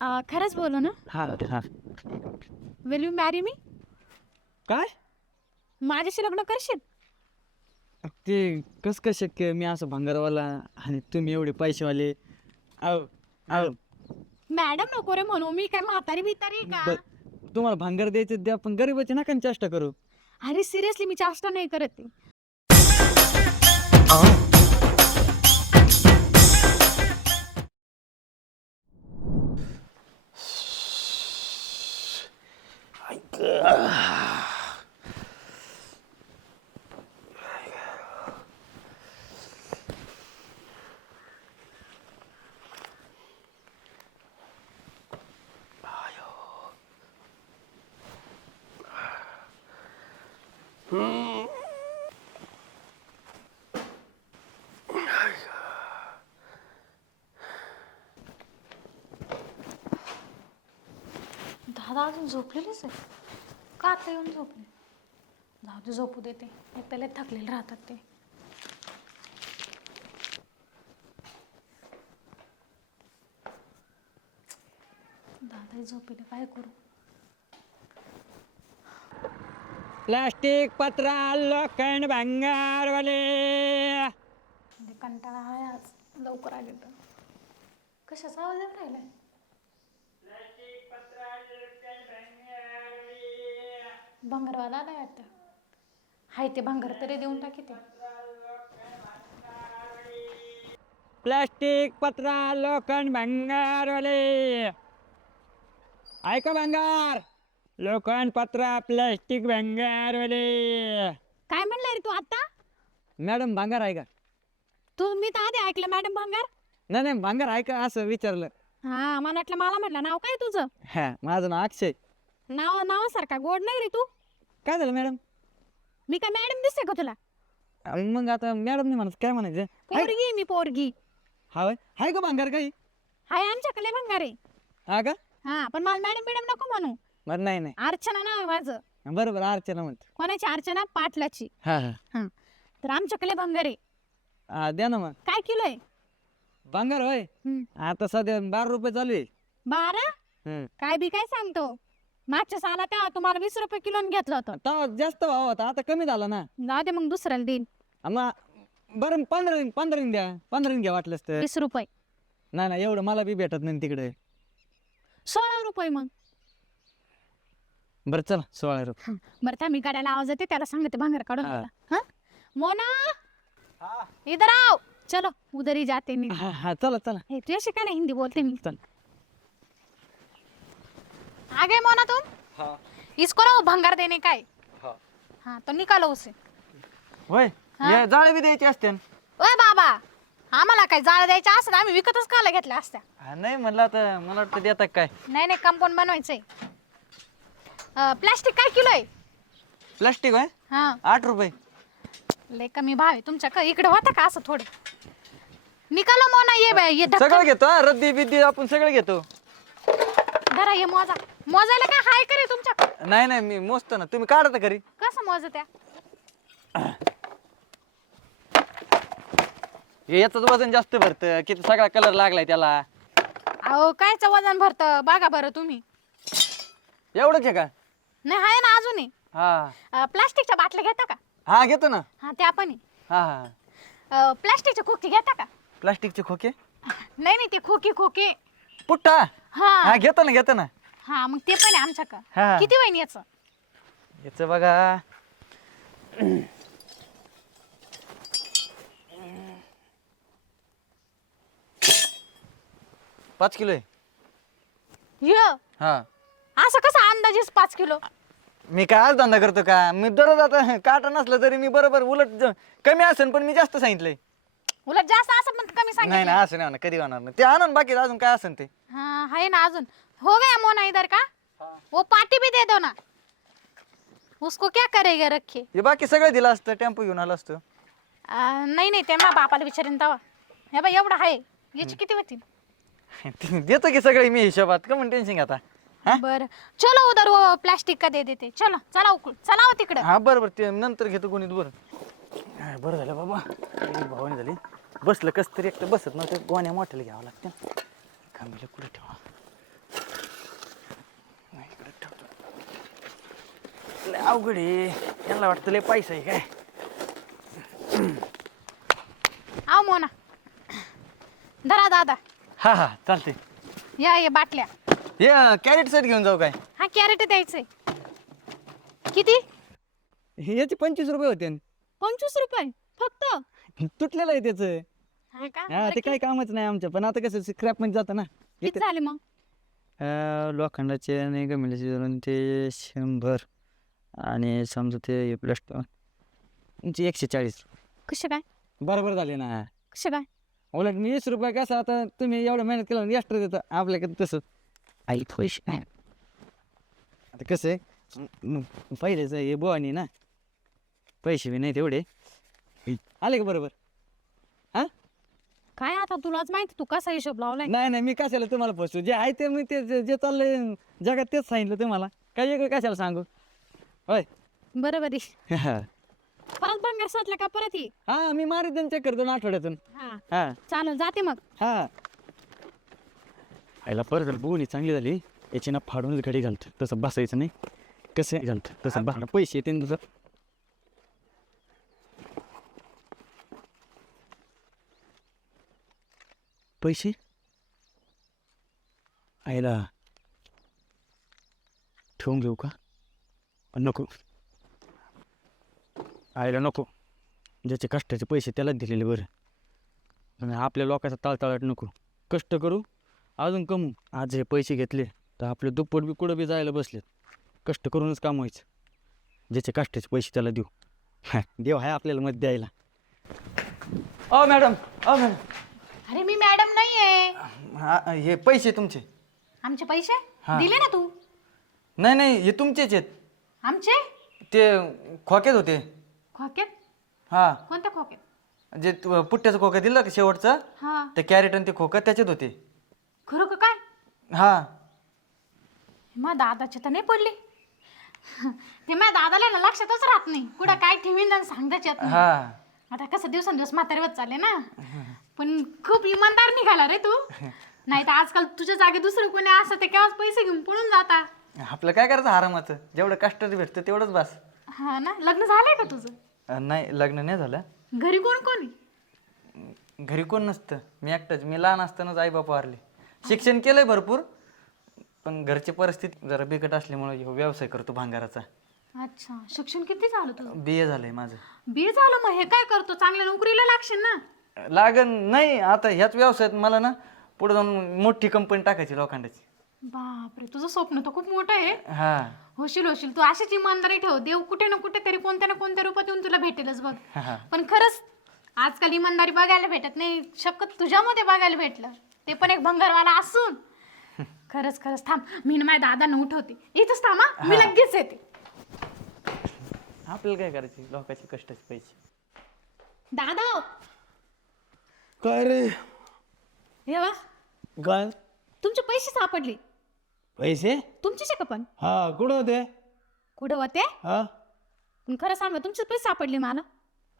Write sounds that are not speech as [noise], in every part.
अं, खरंच बोलो ना. हा हा. विल यू मॅरी मी काय? माझ्याशी लग्न करशील? ते कस काय शक्य? मी असं भंगारवाला आणि तुम्ही एवढे पैसेवाले. अहो अहो मॅडम नको रे म्हणू. मी काय म्हातारी बितारी आहे का? ब- तुम्हाला भांगार द्यायचे द्या पण गरीबाची ना चेष्टा करू. अरे सिरियसली मी चाष्टा नाही करत ते दादा अजून झोपलेलीच आहे का आता येऊन झोपले? जाऊ दे झोपू देते. एक त्याला थकलेले राहतात ते. दादा झोपले काय करू? प्लास्टिक पत्रा लोखंड भांगारवाले म्हणजे कंटाळा आहे आज. लवकर आले तर. कशाचा आवाज येत राहिलाय भंगारवाला आलाय वाटतं. हाय ते भंगार तरी देऊन टाकी ते प्लास्टिक पत्रा लोखंड भांगारवाले ऐका भांगार. लोखंड पत्रा प्लास्टिक भांगारवाले. काय म्हणलं रे तू आता? मॅडम भांगार आहे का? तू मी तर आधी ऐकलं मॅडम भंगार. नाही नाही भांगार आहे का असं विचारलं? हा मला वाटलं मला म्हटलं नाव काय तुझं? हा माझं नाव अक्षय. नाव नावासारखा गोड नाही रे तू. काय झालं मॅडम? मी काय मॅडम दिसते का तुला? अं, मग आता मॅडम नाही म्हणत काय म्हणायचं? हाय- पोरगी आहे मी पोरगी. हा होय. हाय का भांगार काही? हाय आमच्याकडे भंगार आहे. हा का? हा पण मला मॅडम मॅडम नको म्हणू. बरं नाही नाही. अर्चना नाव आहे माझं. बरोबर अर्चना म्हणते. कोणाची अर्चना? पाटलाची. हा हा. हा. तर आमच्याकडे भंगार. हा द्या ना मग. काय किलो आहे? भांगार होय. हम्म. आता सध्या बारा रुपये चालू आहे. बारा? हम्म. काय बी काय सांगतो. मागच्या साला तेव्हा तुम्हाला वीस रुपये किलो घेतलं होतं. तेव्हा जास्त भाव होता आता कमी झाला ना. जाऊ दे मग दुसऱ्याला देईन. मग बरं पंधरा पंधरा द्या. पंधरा घ्या वाटलंच तर. वीस रुपये. नाही नाही एवढं मला बी भेटत नाही तिकडे. सोळा रुपये मग. बरं चला सोळा रुपये. बरं त्या मी गाड्याला आवाज येते त्याला सांगते भांगार काढून हा. हा? मोना! इधर आओ! चलो उधर ही जाते मी. हा हा चला चला. हे तुझ्याशी काय नाही हिंदी बोलते मी? चल. आ गए मोना तुम? इसको ना वो भंगार देने का है. हाँ तो निकालो उसे. होय? या जाळे बी द्यायचे असते ओय बाबा! आम्हाला काय जाळ द्यायच्या असं आम्ही विकतच खायला घेतल्या असत्या. नाही म्हणलं आता मला वाटतं देतात काय? नाही नाही कंपाऊंड बनवायचंय. प्लास्टिक काय किलो आहे? प्लास्टिक होय? हा. आठ रुपये. लय कमी भाव आहे तुमच्या इकडे होता का असं थोडं? निकालो मोना ये बाय ये सगळं घेतो हा रद्दी बिद्दी आपण सगळं घेतो. धरा ये मोजा. मोजायला काय हाय करे तुमच्या? नाही नाही मी मोजतो ना. तुम्ही काढा तर घरी. कसं मोज त्या हे याचं वजन जास्त भरतं. किती सगळा कलर लागलाय त्याला. अहो कायचं वजन भरतं? बघा बरं तुम्ही. एवढंच आहे का? नाही आहे ना अजूनही हा. प्लास्टिकच्या बाटल्या घेता का? हा घेतो ना. हा त्या पण आहे. हा हा. अं, प्लास्टिकच्या खोकी घेता का? प्लास्टिकचे खोके? नाही नाही ते खोकी खोके. पुट्टा? हा. हा घेतो ना घेतो ना. हा मग ते पण आहे आमच्याकडं. हा. किती वहिनी याचं? याच बघा. पाच किलो आहे. य. हा. असं कसं अंदाजेच पाच किलो? मी काय आज धंदा करतो का? मी दररोज आता काटा नसलं तरी मी बरोबर उलट ज- कमी असेल पण मी जास्त सांगितलंय. उलट जास्त असं पण कमी नाही सांगितलं नाही असं नाही होणार कधी होणार नाही. ते आणून बाकी अजून काय असेल ते? हा आहे ना अजून. हो गया मोना इधर का? वो पार्टी भी दे दो ना. उसको क्या करेगा रखे हे बाकी सगळं दिलं असतं टेम्पो घेऊन आलं असतं. नाही नाही ते मा बापाला विचारेन तवा. हे बाई एवढं आहे. याची किती होतील? ते [laughs] देतो की सगळे मी हिशोबात का म्हणून टेन्शन हा बर. चलो उधर वो प्लास्टिक का दे देते. चलो चला उकळ. चला हो तिकडे. हा बर बर. ते नंतर घेतो कोणी बरं. बर बरं झालं बाबा. एक झाली. बसलं कस तरी एकटं बसत नव्हतं. गोण्या मोठ्याला घ्यावं लागतं. खांबीला कुठं ठेवा? लय अवघड आहे. यांना वाटतं लय पैसा आहे काय? आव मोना. धरा दादा. हा हा. चालते या ये बाटल्या. हे कॅरेट सेट घेऊन जाऊ काय? हा कॅरेट द्यायचंय. किती? हे याचे पंचवीस रुपये होते. पंचवीस रुपये? फक्त? तुटलेलं आहे त्याचं. हा का? हा बरं ते काही कामच नाही आमचं पण आता कसं स्क्रॅपमध्ये जातं ना. किती झाले मग? अं, लोखंडाचे आणि गमिलाचे धरून ते शंभर. आणि समजा ते प्लस एकशे चाळीस. कसे काय? बरोबर झाले ना. कसे काय? उलट मी वीस रुपये कसं आता तुम्ही एवढं मेहनत केलं एक्स्ट्रा देता आपल्याकडे तसं. आई पैसे नाही आता कसं आहे पहिलेच हे बोवानी ना पैसे बी नाही तेवढे आले का बरोबर हां काय आता तुलाच माहिती तू कसा हिशोब लावलाय नाही नाही मी कशाला तुम्हाला फसू जे आहे ते मी ते जे- जे चाललंय जगात तेच सांगितलं तुम्हाला काय वेगळं कशाला सांगू होय बरोबर आहे हा परत बंगार साधला का परत ये हा मी मारी चेक करतो ना आठवड्यातून हा हा चालेल जाते मग हा आईला परत बोनी चांगली झाली. याची ना फाडूनच घडी घालतं. तसं बसायचं नाही. कसं घालतं? तसं बसणं पैसे येते ना तसं पैसे? आईला ठेवून घेऊ का? पण नको. आईला नको. ज्याचे कष्टाचे पैसे त्यालाच दिलेले बरं. आपल्या लोकांचा ताळताळाट नको. कष्ट करू अजून कमू आज हे पैसे घेतले तर आपले दुप्पट बी कुठं बी जायला बसलेत. कष्ट करूनच कामवायचं. ज्याचे कष्टाचे पैसे त्याला देऊ. हा, देव आहे आपल्याला मत द्यायला. अ मॅडम अ मॅडम. अरे मी मॅडम नाहीये. हा हे पैसे तुमचे. आमचे पैसे? हा. दिले ना तू? नाही नाही हे तुमचेच आहेत. आमचे? ते खोक्यात होते. खोक्यात? हा. कोणत्या खोक्यात? जे तू- पुट्ट्याचं खोकं दिलं का शेवटचं? हा. ते कॅरेट आणि ते खोकं त्याच्यात होते. खरं का काय? हा. मग दादाचे तर नाही पडले. ते माझ्या दादाला ना लक्षातच राहत नाही. कुठं काय ठेवीन आणि सांगताच येत नाही. हा. आता कसं दिवसेंदिवस म्हातारे होत चालले ना. पण खूप इमानदार निघाला रे तू. नाही तर आजकाल तुझ्या जागी दुसरं कोणी असं ते केव्हाच पैसे घेऊन पळून जाता. आपलं काय करायचं आरामाचं? जेवढं कष्टाचं भेटतं तेवढंच बस. हा ना? लग्न झालंय का तुझं? अं, नाही लग्न नाही झालं. घरी कोण कोणी घरी कोण नसतं. मी एकटाच. मी लहान असतानाच आई बापा वारले. शिक्षण केलंय भरपूर पण घरची परिस्थिती जरा बिकट असल्यामुळे ह्यो व्यवसाय करतो भांगाराचा. अच्छा शिक्षण किती झालं तुझं? बी ए झालंय माझं. बी झालं मग हे काय करतो? चांगल्या नोकरीला लागशील ना? लागन नाही आता ह्याच व्यवसायात मला ना पुढे जाऊन मोठी कंपनी टाकायची लोखंडाची. बापरे तुझं स्वप्न तर खूप मोठं आहे. हा. होशील होशील. तू अशीच इमानदारी ठेव. देव कुठे ना कुठे तरी कोणत्या ना कोणत्या रूपात येऊन तुला भेटेलच बघ. हा. पण खरंच आजकाल इमानदारी बघायला भेटत नाही. शक्यत तुझ्यामध्ये बघायला भेटलं. ते पण एक भंगारवाला असून. खरंच खरंच थांब. मी ना माझ्या दादांना उठवते. इथंच थांबा मी लगेच येते. आपल्याला काय करायचे? लोकांचे कष्टाचे पैसे. दादा काय रे? हे काय? तुमचे पैसे सापडले. पैसे? तुमचेच आहे का पण? हा कुठं होते? कुठं होते? हा. पण खरं सांगा तुमचे पैसे सापडले मला.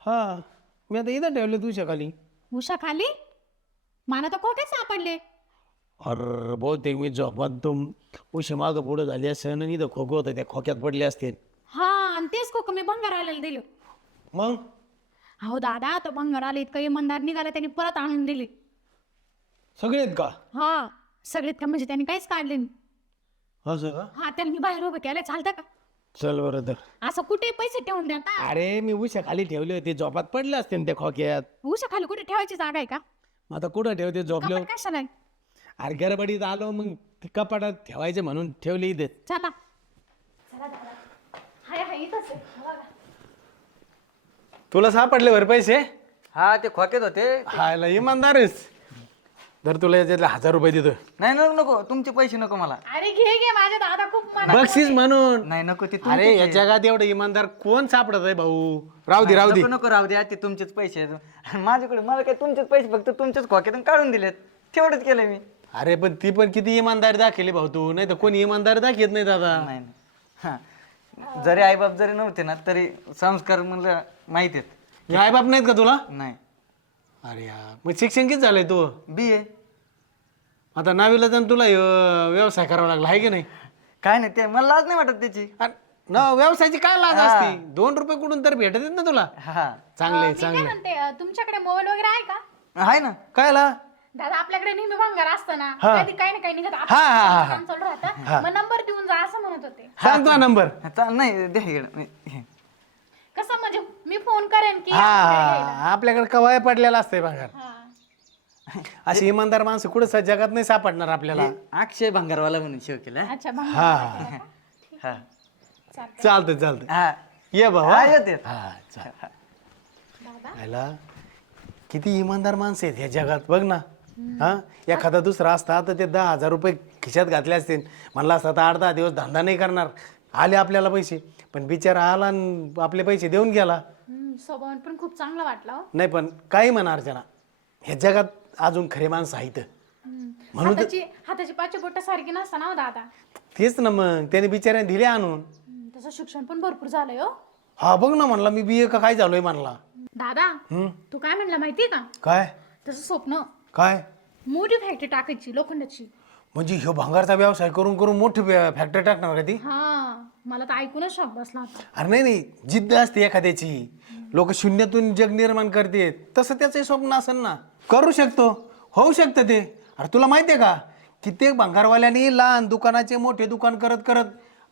हा. मी आता इथं ठेवले तुझ्या खाली उषा खाली मला तर खोटे सापडले? अरे बहुतेक मी झोपात तुम उशी मागं पुढं झाली असेल आणि इथं खोकं होतं त्या खोक्यात पडले असतील. हा आणि तेच खोकं मी भंगार आलेलं दिलं. मग? अहो दादा तो भंगार आले इतकं इमानदार निघाला त्यांनी परत आणून दिले. सगळे आहेत का? हा सगळेत का? म्हणजे त्यांनी काहीच काढले नाही. असं का? हा त्याला मी बाहेर उभं केलं चालतं का? चल बरं तर. असं कुठे पैसे ठेवून देता अरे मी उशा खाली ठेवले होते झोपात पडले असते ना त्या खोक्यात. उषा खाली कुठे ठेवायची जागा आहे का? मग आता कुठं ठेवते झोपले कपाट कशाला? आहे? अरे गडबडीत आलो मग ते कपाटात ठेवायचे म्हणून ठेवले इथे. चला. तुला सापडले बरं पैसे? हा ते खोक्यात होते. हायला इमानदारच तर तुला याच्यातले हजार रुपये देतो. नाही नको नको तुमचे पैसे नको मला. अरे घे घे माझ्या दादा खूप मना बक्षीस म्हणून. नाही नको ते अरे या. जगात एवढं इमानदार कोण सापडत आहे भाऊ? राहू दे राहू दे. नको नको राहू द्या ते तुमचेच पैसे आहेत. आणि [laughs] माझ्याकडे मला काय तुमचेच पैसे फक्त तुमच्याच खोक्यातून काढून दिलेत. तेवढंच केलंय मी. अरे पण ती पण किती इमानदारी दाखवली भाऊ तू. नाही तर कोणी इमानदारी दाखवत नाही दादा. नाही नाही. हा. जरी आईबाप जरी नव्हते ना तरी संस्कार मला माहीत आहेत. हे आईबाप नाहीत का तुला? नाही. अरे यार मग शिक्षण किती झालंय तू? बी ए. आता नावीला जाऊन तुला ह्यो व्यवसाय करावा लागला आहे की नाही? काय नाही ते मला लाज नाही वाटत त्याची. अरे ना व्यवसायाची काय लाज असते? दोन रुपये कुठून तर भेटत ना तुला? हा. चांगले मी काय चांगले म्हणते अं, तुमच्याकडे मोबाईल वगैरे आहे का? आहे ना. काय ला दादा आपल्याकडे नेहमी भंगार असतं ना हा. कधी काही ना काही निघत हा, हा, हा, हा. काम चालू राहतं. मग नंबर देऊन जा असं म्हणत होते. सांगतो नंबर. चा- नाही इकडं. हे. कसं म्हणजे मी फोन करेन की हा. हा आपल्याकडे कवाय पडलेला असते भागार. हा. अशी इमानदार माणसं कुठं जगात नाही सापडणार आपल्याला. अक्षय भंगारवाला म्हणून शेव केला अच्छा भंगार हा. हा. चालतंय. चालतं चालतं हा. ये हा, हा? येते. हा चाल. दादा? याला किती इमानदार माणसं आहेत ह्या जगात. बघ ना. हा? एखादा दुसरा असता तर ते दहा हजार रुपये खिशात घातले असतील. म्हणला असता तर आठ दहा दिवस धंदा नाही करणार. आले आपल्याला पैसे. पण बिचारा आला आणि आपले पैसे देऊन गेला. स्वभाव पण खूप चांगला वाटला हो. नाही पण काही म्हणा अर्चना ह्या जगात अजून खरे माणसं आहेत. हम्म. म्हणून तर- हाताची हाताची बोट सारखी नसतं ना हो दादा? तेच ना मग. त्याने बिचाऱ्याने दिले आणून. हम्म, त्याचं शिक्षण पण भरपूर झालंय हो. हा बघ ना म्हणला मी बी ए का काय झालोय म्हणला. दादा हम्म? तू काय म्हणला माहितीये का? काय? त्याचं स्वप्न. काय? मोठी फॅक्टरी टाकायची लोखंडाची. म्हणजे ह्यो भांगारचा व्यवसाय करून करून मोठी फॅक्टरी टाकणार का ती? हा मला तर ऐकूनच शॉक बसला होता अरे नाही नाही. जिद्द असते एखाद्याची. लोक शून्यातून जग निर्माण करते. तसं त्याचं स्वप्न असेल ना. करू शकतो. होऊ शकतं ते. अरे तुला माहिती आहे का? कित्येक भंगारवाल्यांनी लहान दुकानाचे मोठे दुकान करत करत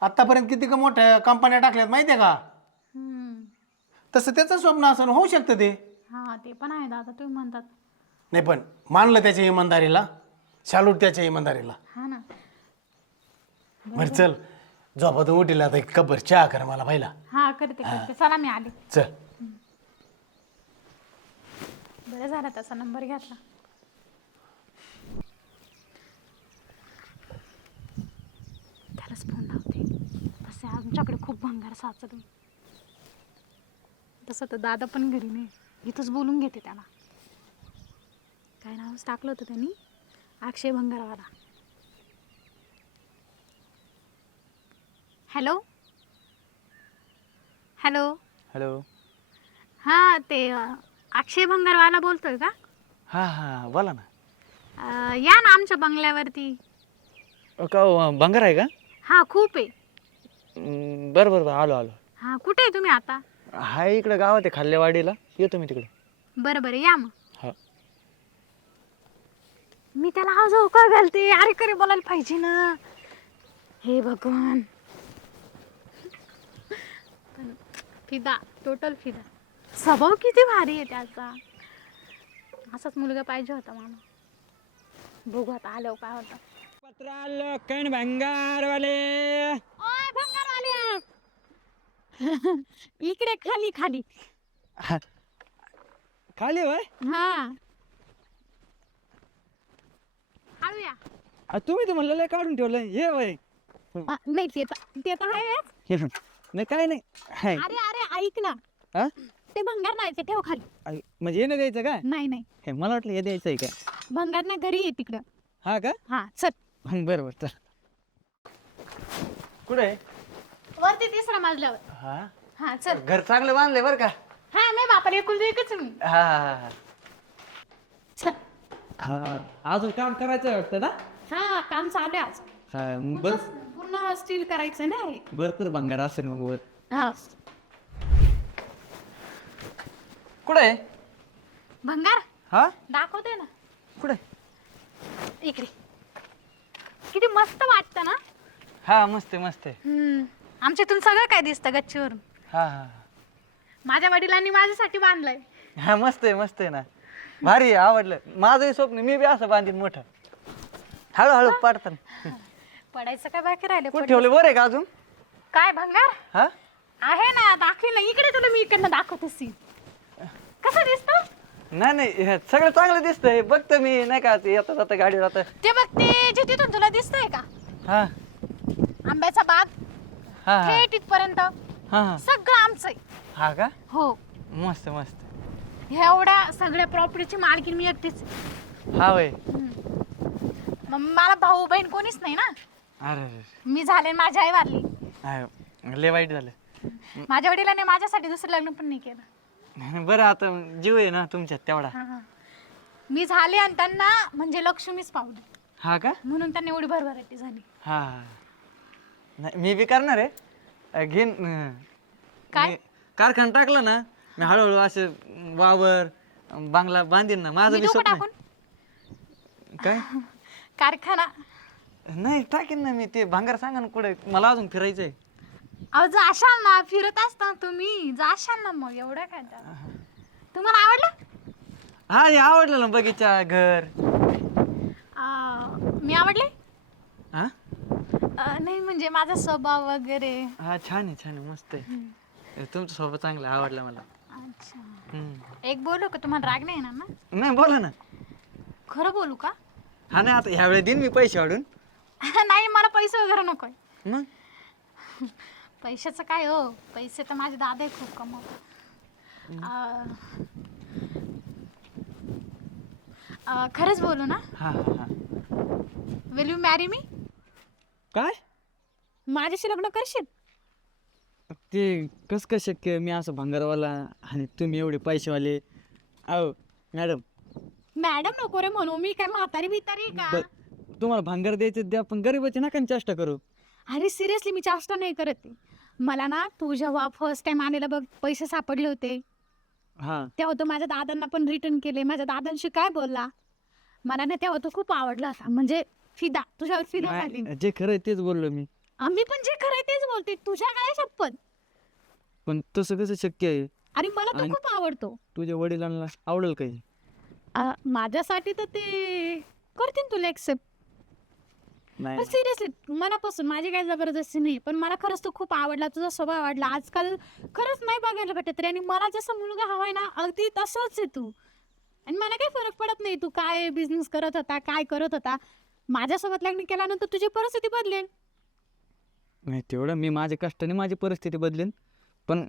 आतापर्यंत किती का मोठ्या कंपन्या टाकल्यात माहिती आहे का. तसं त्याचं स्वप्न असेल. होऊ शकतं ते. हा ते पण आहे दादा. तुम्ही म्हणतात. नाही पण मानलं त्याच्या इमानदारीला. शालूट त्याच्या इमानदारीला. हा ना. बरं चल. झोपातून उठील आता एक कबर चहा कर मला पहिला. हा करते करते. चला मी आले. चल. बरं झालं त्याचा नंबर घेतला. त्यालाच फोन लावते. तसे आमच्याकडे खूप भंगार साचत. तसं तर दादा पण घरी नाही. इथंच बोलून घेते त्याला. काय नावच टाकलं होतं त्यांनी? अक्षय भंगारवाला. हॅलो? हॅलो? हॅलो? हां ते अक्षय भंगारवाला बोलतोय का? हा हा बोला ना. अ, या ना आमच्या बंगल्यावरती. अ, का हो, भंगार आहे का? हा खूप आहे. हम्म, बरं बरं बरं आलो आलो. हा कुठे आहे तुम्ही आता? हाय इकडं गावात आहे खाल्लेवाडीला. येतो मी तिकडे. बरं बरं या मग. हा. मी त्याला हा का घालते. अरे करे बोलायला पाहिजे ना. हे भगवान. फिदा टोटल फिदा. स्वभाव किती भारी आहे त्याचा. असाच मुलगा पाहिजे होता मला बघू आता आल्यावर काय होतं. पत्रा लोखंड भंगारवाले. ओय भंगारवाल्या [laughs] इकडे खाली खाली. [laughs] खाली वय हा. तुम्ही तर म्हणलं लय काढून ठेवलं ये वय नाही ते तर ते तर आहेच. हे बघ. नाही काय नाही. हाय. अरे अरे ऐक ना. हा ते भंगार नाही ते ठेव खाली. आई, म्हणजे येणं द्यायचं का नाही नाही. हे मला वाटलं हे द्यायचं आहे काय? भंगार नाही घरी आहे तिकडं. हा का? हा चल. हं, बरं बरं चल. कुठे? वरती तिसरा मजल्यावर. हा? हा चल. घर चांगलं बांधलंय बरं का? हा नाही बापाला एकूण एकच आहे मी. हा हा हा चल. हा अजून काम करायचं आहे वाटतं ना? हा काम चालू आहे आज हा मग बरं पूर्ण स्टील करायचं ना हे. बरं तर भंगार असेल मग वर. हा. कुठे आहे? भंगार? हा? दाखवते ना. कुठे? इकडे. किती मस्त वाटतं ना? हा मस्त आहे मस्त आहे. हम्म. आमच्यातून सगळं काय दिसतं गच्चीवरून. हा हा माझ्या वडिलांनी माझ्यासाठी बांधलंय. हा मस्त आहे मस्त आहे ना. भारी आहे आवडलं. माझंही स्वप्न मी बी असं बांधीन मोठं. हळूहळू पाडतात पडायचं काय बाकी राहिले कुठे ठेवले? बरं आहे का अजून? काय भंगार? हा? आहे ना दाखवी ना. इकडे तुला मी इकडनं दाखवते सीन कसं दिसतं? नाही नाही हे सगळं चांगलं दिसतंय. बघतो मी नाही का ते येता जाता गाडी जाता. ते बघ ते जे तिथून तुला दिसतंय का? हा. आंब्याचा बाग? हा हा. थेट इथपर्यंत. हा सगळं आमचं आहे. हा का? हो. मस्त मस्त. एवढ्या सगळ्या प्रॉपर्टीची मालकीन मी एकटीच. हा वय. मग मला भाऊ बहीण कोणीच नाही ना? अरे अरे मी झाले माझी आई वारली. अरे लय वाईट झालं. माझ्या वडिलांनी माझ्यासाठी दुसरं लग्न पण नाही केलं. [laughs] बरं आता जीव आहे ना तुमच्यात तेवढा. हा. मी झाले आणि त्यांना म्हणजे लक्ष्मीच पावली हा का? म्हणून त्यांनी एवढी भरभराटी झाली. हा. नाही मी बी करणार आहे. अ, अं, काय? मी कारखाना टाकला ना मी हळूहळू असं वावर अं, बांगला बांधीन ना माझं मी बी देऊ का स्वप्न टाकून. आहे. काय? [laughs] कारखाना. नाही टाकेन ना मी ते भांगार सांगा ना कुठे मला अजून फिरायचंय. अहो जाशाल ना फिरत असता तुम्ही. जाशाल ना मग एवढं काय त्यात. तुम्हाला आवडलं? हा हे आवडलं ना बगीचा घर. अं, मी आवडले? हा? अं, नाही म्हणजे माझा स्वभाव वगैरे. हा छान आहे छान आहे मस्त आहे. तुमचं स्वभाव चांगला आवडला मला. अच्छा. हम्म. एक बोलू का? तुम्हाला राग नाही येणार ना? नाही बोला ना. खरं बोलू का? हा नाही आता ह्यावेळी देईन मी पैसे वाढून. [laughs] नाही मला पैसे वगैरे नकोय. मग? [laughs] पैशाचं काय हो? पैसे तर माझे दादा खूप कमवतात. अं, अं, खरंच बोलू ना? हा हा हा. विल यू मॅरी मी काय? माझ्याशी लग्न करशील? ते कसं काय शक्य मी असं भंगारवाला आणि तुम्ही एवढे पैसेवाले. अहो मॅडम मॅडम नको रे म्हणू. मी काय म्हातारी बितारी आहे का? तुम्हाला भांगार द्यायचे द्या पण गरीबाची ना चेष्टा करू. अरे सिरियसली मी जास्त नाही करत आहे. मला ना तू जेव्हा फर्स्ट टाइम आलेला बघ पैसे सापडले होते. हां. तेव्हा तो माझ्या दादांना पण रिटर्न केले. माझ्या दादांशी काय बोलला? मला ना तेव्हा तो खूप आवडला असा. म्हणजे फिदा. तुझ्यावर फिदा झाली. जे खरं आहे तेच बोललो मी. आम्ही पण जे खरं आहे तेच बोलते. तुझ्या काय शपथ? पण तसं कसं शक्य आहे? आणि मला तो आणि- खूप आवडतो. तुझ्या वडिलांना आवडेल काही? आ, माझ्यासाठी तर ते करतील तुला एक्सेप्ट नाही. सिरियसली मनापासून माझी काही जबरदस्ती नाही पण मला खरंच तो खूप आवडला तुझा स्वभाव आवडला. आजकाल खरंच नाही बघायला भेटत रे. आणि मला जसं मुलगा हवाय ना अगदी तसंच आहे तू. आणि मला काही फरक पडत नाही तू काय बिझनेस करत होता काय करत होता. माझ्यासोबत लग्न केल्यानंतर तुझी परिस्थिती बदलेल. नाही तेवढं मी माझ्या कष्टाने माझी परिस्थिती बदलेन. पण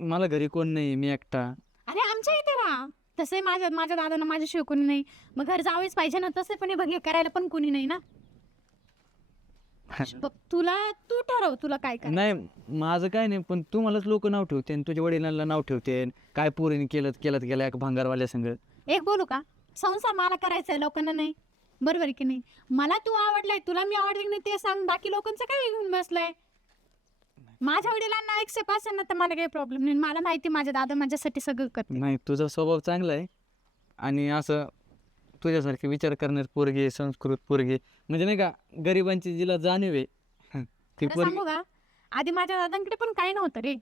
मला घरी कोण नाही मी एकटा. अरे आमच्या इथे राहा. तसे माझ्या माझ्या दादांना माझ्याशिवाय कोणी नाही. मग घर जावेच पाहिजे ना तसे पण हे बघ हे करायला पण कोणी नाही ना. [laughs] बघ, तुला तू ठरव तुला काय काय नाही माझं काय नाही पण तू मलाच लोक नाव ठेवते तुझ्या वडिलांना नाव ठेवते. काय पोरीने केलं केलं गेल्या एक भांगारवाल्या संग. एक बोलू का? संसार मला करायचा आहे लोकांना नाही. बरोबर आहे की नाही? मला तू आवडलाय तुला मी आवडली नाही ते सांग बाकी लोकांचं काय घेऊन बसलाय? माझ्या वडिलांना एक्सेप्ट असेल ना तर मला काही प्रॉब्लेम नाही. मला माहिती आहे, माझे दादा माझ्यासाठी सगळं करते नाही तुझा स्वभाव चांगला आहे. आणि असं तुझ्यासारखे विचार करणारे पोरगे संस्कृत पोरगे म्हणजे नाही का गरिबांची जिला जाणीव आहे. ती खरं पोरगी सांगू का? आधी माझ्या दादांकडे पण काही नव्हतं रे.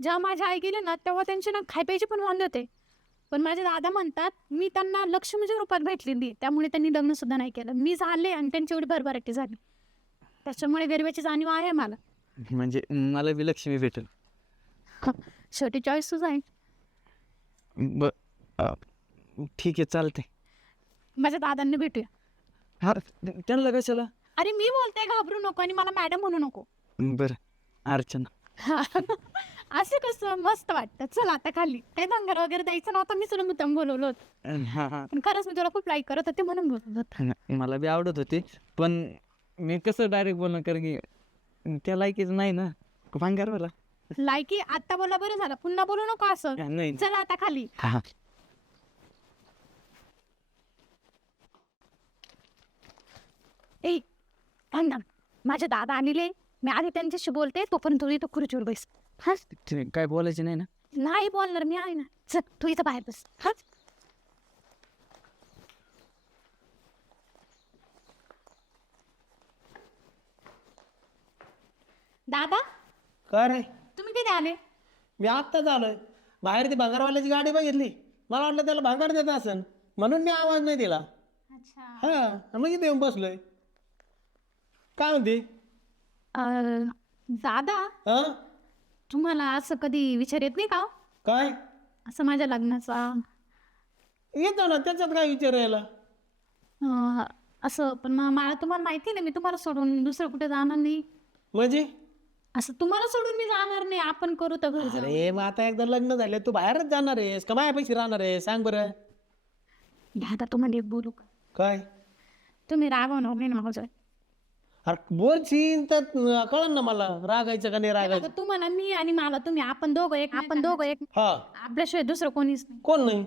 जेव्हा माझ्या आई गेले ना तेव्हा त्यांचे ना खाय प्यायचे पण वांदे होते. पण माझे दादा म्हणतात मी त्यांना लक्ष्मीच्या रूपात भेटलेली त्यामुळे त्यांनी लग्न सुद्धा नाही केलं. मी झाले आणि त्यांची एवढी भरभराटी झाली. त्याच्यामुळे गरिबाची जाणीव आहे मला. म्हणजे मला बी लक्ष्मी भेटेल. शेवटी चॉईस तुझा आहे. ब अ, ठीक आहे चालते माझ्या दादांनी भेटूया. हा त्यांना कशाला? अरे मी बोलते घाबरू नको आणि मला मॅडम म्हणू नको. बरं अर्चना. असं कसं? मस्त वाटतं. चल आता खाली. काही दंगर वगैरे द्यायचं नव्हतं मी तुला मुद्दाम बोलवलं होतं. हां हां. पण खरंच मी तुला खूप लाईक करत होते म्हणून होतं. नाही, मला बी आवडत होती पण मी कसं डायरेक्ट बोलणार कारण की त्या लायकीच नाही ना. भांगार मला लायकी आता बोला बरं झालं. पुन्हा बोलू नको असं. नाही. चल आता खाली. हा. ए थांब ना. माझे दादा आलेले मी आधी त्यांच्याशी बोलते तोपर्यंत तू इथं खुर्चीवर बस. हा? ते काय बोलायचं नाही ना? नाही बोलणार मी आहे ना. चल तू इथं बाहेर बस. हा? दादा? काय रे? तुम्ही कधी आले? मी आत्ताच आलोय. बाहेर ती भांगारवाल्याची गाडी बघितली. मला वाटलं त्याला भांगार देत असन. म्हणून मी आवाज नाही दिला. अच्छा. हा मग इथे येऊन बसलोय. काय म्हणते? अं, दादा हा? तुम्हाला असं कधी विचार येत नाही का हो? काय? असं माझ्या लग्नाचा. येतो ना त्याच्यात काय विचारायला अं, असं पण मग मला तुम्हाला माहिती नाही मी तुम्हाला सोडून दुसरं कुठे जाणार नाही. म्हणजे? असं तुम्हाला सोडून मी जाणार नाही आपण करू तर घर अरे मग आता एकदा लग्न झालं तू बाहेरच जाणार आहेस का? मायापेक्षा राहणार आहे सांग बरं. दादा तुम्हाला एक बोलू का? काय? तुम्ही रागवणार नाही ना माझं अरे बोलशील तर कळन ना मला. रागायचं का नाही रागायचं? आता तुम्हाला मी आणि मला तुम्ही आपण दोघं एक आपण दोघं एक हा. आपल्याशिवाय दुसरं कोणीच नाही. कोण नाही?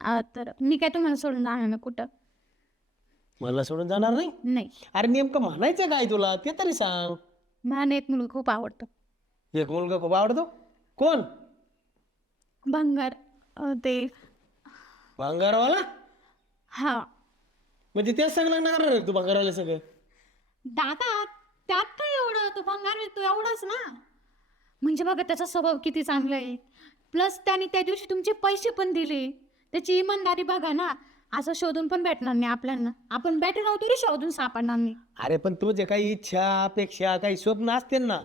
अं, तर मी काय तुम्हाला सोडून जाणार नाही कुठं? मला सोडून जाणार नाही? नाही. अरे नेमकं म्हणायचं काय तुला? ते तरी सांग. मला एक मुलगा खूप आवडतो. एक मुलगा खूप आवडतो? कोण? भंगार अं, ते. भांगारवाला? हा. म्हणजे तेच सगळं करणार आहे तू भांगारवाला सगळं? दादा त्यात काय एवढं? तो भंगार तो एवढंच ना? म्हणजे बघा त्याचा स्वभाव किती चांगला आहे. प्लस त्याने त्या दिवशी तुमचे पैसे पण दिले. त्याची इमानदारी बघा ना. असं शोधून पण भेटणार नाही आपल्याला. आपण भेटणार तरी शोधून सापडणार नाही. अरे पण तुझे काही इच्छा अपेक्षा काही स्वप्न असते ना?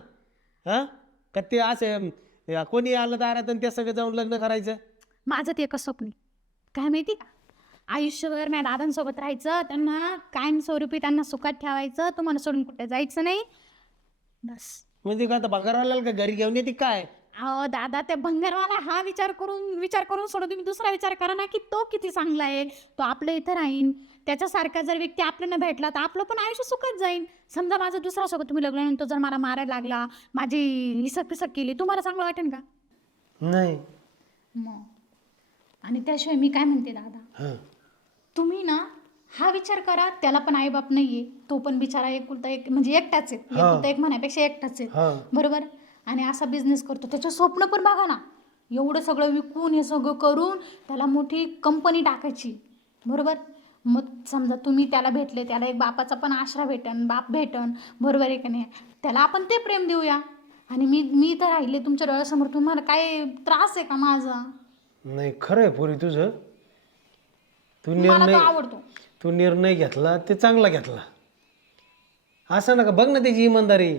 हा? का ते असं कोणी आलं दारात आणि ते सगळं जाऊन लग्न करायचं? माझं ते एकच स्वप्न आहे. काय माहिती? का आयुष्यभर माझ्या दादांसोबत राहायचं त्यांना कायमस्वरूपी त्यांना सुखात ठेवायचं तुम्हाला सोडून कुठे जायचं नाही. बस. म्हणजे का आता भांगारवाल्याला का घरी घेऊन येते काय? अहो दादा त्या भंगारवाला हा विचार करून विचार करून सोडून तुम्ही दुसरा विचार करा ना की तो किती चांगला आहे. तो आपल्या इथं राहीन. त्याच्यासारखा जर व्यक्ती आपल्याला भेटला तर आपलं पण आयुष्य सुखात जाईल समजा माझं दुसरा सोबत तुम्ही लग्न तो जर मला मारायला लागला माझी हिसक पिसक केली तुम्हाला चांगलं वाटेल का? नाही. मग. आणि त्याशिवाय मी काय म्हणते दादा? हं. तुम्ही ना हा विचार करा त्याला पण आईबाप नाहीये. तो पण बिचारा एकुलता एक म्हणजे एकटाच आहे. एकुलता एक म्हणापेक्षा एकटाच आहे. हा. बरोबर? आणि असा बिझनेस करतो. त्याचं स्वप्न पण बघा ना. एवढं सगळं विकून हे सगळं करून त्याला मोठी कंपनी टाकायची. बरोबर? मग समजा तुम्ही त्याला भेटले त्याला एक बापाचा पण आश्रा भेटन बाप भेटन. बरोबर आहे का नाही? त्याला आपण ते प्रेम देऊया. आणि मी मी तर राहिले तुमच्या डोळ्यासमोर. तुम्हाला काय त्रास आहे का माझा? नाही खरं आहे पोरी तुझं. तू मला तो निर्णय आवडतो. तू निर्णय घेतला ते चांगला घेतला. असं नका बघ ना त्याची इमानदारी.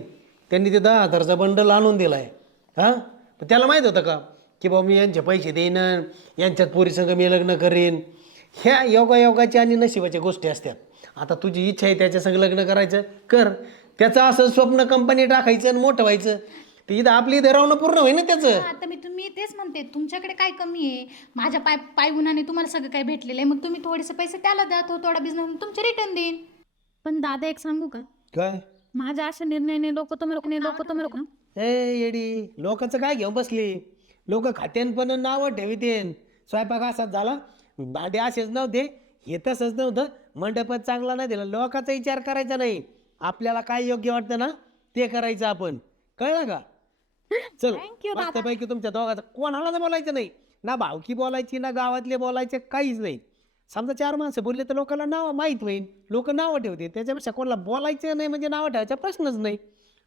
त्यांनी ते दहा हजारचा बंडल आणून दिलाय. हा? पण त्याला माहीत होतं का? की बाबा मी यांचे पैसे देईन यांच्यात पोरीसंग मी लग्न करीन. ह्या योगा योगाच्या आणि नशिबाच्या गोष्टी असतात. आता तुझी इच्छा आहे त्याच्या संग लग्न करायचं. कर. त्याचं असं स्वप्न कंपनी टाकायचं आणि मोठं व्हायचं. ते इथं आपली इथं राहणं पूर्ण होईल ना त्याचं. आता मी तुम्ही तेच म्हणते तुमच्याकडे काय कमी आहे? माझ्या पाय पाय गुणाने तुम्हाला सगळं काही भेटलेलं आहे. मग तुम्ही थोडेसे पैसे त्याला द्या तो थोडा बिझनेस तुमचे रिटर्न देईन. पण दादा एक सांगू का? काय? माझ्या अशा निर्णयाने लोक तुम्ही लोक लोक तुम्ही लोक ए येडी लोकांचं काय घेऊन बसली? लोक खात्यान पण नावं ठेवितेन. स्वयंपाक असाच झाला. भांडे असेच नव्हते हे तसंच नव्हतं. मंडपच चांगला नाही दिला. लोकांचा विचार करायचा नाही. आपल्याला काय योग्य वाटतं ना ते करायचं आपण. कळलं का? [laughs] चल Thank you, दादा. मस्तपैकी तुमच्या दोघांचं कोणाला तर बोलायचं नाही. ना भावकी बोलायची ना गावातले बोलायचे काहीच नाही. समजा चार माणसं बोलले तर लोकांना नावं माहीत होईल. लोक नावं ठेवते. त्याच्यापेक्षा कोणाला बोलायचं नाही म्हणजे नावं ठेवायचा प्रश्नच नाही.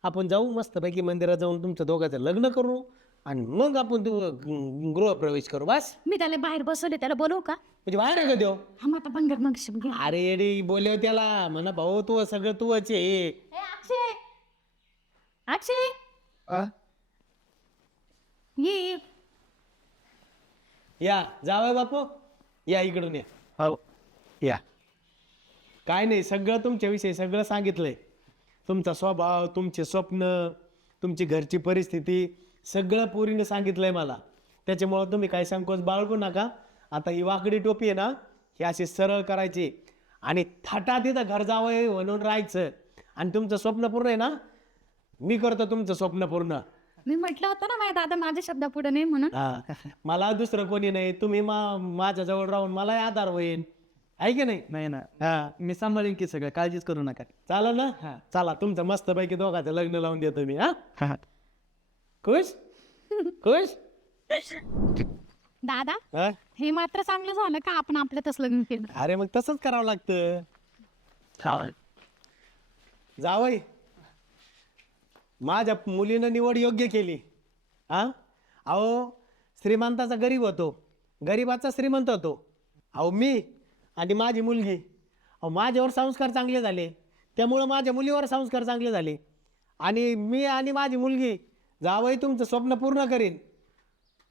आपण जाऊ मस्तपैकी मंदिरात जाऊन तुमच्या दोघांचं लग्न करू आणि मग आपण तू अं, गृहप्रवेश करू. बस. मी त्याला बाहेर बसवले त्याला बोलवू का? म्हणजे बाहेर आहे का देव हा मग आता बंगर मग घे. अरे येडी बोलव त्याला. म्हणा भाऊ तू सगळं तू आहे. अक्षय. अक्षय. ये जावय बापू. या इकडून या. हो या. काय नाही सगळं तुमच्याविषयी सगळं सांगितलंय. तुमचा स्वभाव तुमचे स्वप्न तुमची घरची परिस्थिती सगळं पोरीने सांगितलंय मला. त्याच्यामुळं तुम्ही काय संकोच बाळगू नका. आता ही वाकडी टोपी आहे ना ही अशी सरळ करायची. आणि थाटा तिथं घर जावं म्हणून राहायचं. आणि तुमचं स्वप्न पूर्ण आहे ना मी करतो तुमचं स्वप्न पूर्ण. मी म्हटलं होतं ना माझ्या दादा माझ्या शब्दा पुढे नाही म्हणून. हा. मला दुसरं कोणी नाही. तुम्ही मा माझ्याजवळ राहून मला आधार होईल आहे की नाही? नाही ना. हा. मी सांभाळीन की सगळं. काळजीच करू नका. चालेल ना? चला तुमचं मस्तपैकी दोघांचं लग्न लावून देतो मी हा? हा. खुश? खुश? दादा हा? हे मात्र चांगलं झालं का आपण आपल्यातच लग्न केलं? अरे मग तसंच करावं लागतं. जावय माझ्या मुलीनं निवड योग्य केली. हा? अहो श्रीमंताचा गरीब होतो. गरीबाचा श्रीमंत होतो. अहो मी आणि माझी मुलगी. अहो माझ्यावर संस्कार चांगले झाले. त्यामुळं माझ्या मुलीवर संस्कार चांगले झाले. आणि मी आणि माझी मुलगी जावई तुमचं स्वप्न पूर्ण करीन.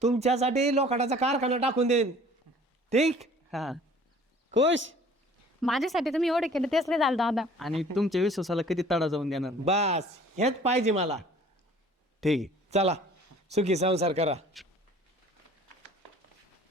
तुमच्यासाठी लोखंडाचा कारखाना टाकून देईन. ठीक? हा. खुश? माझ्यासाठी तुम्ही एवढं केलं तेच लय झालं दादा. आणि तुमच्या विश्वासाला कधी तडा जाऊन देणार नाही. बस. हेच पाहिजे मला. ठीक आहे. चला. सुखी संसार करा.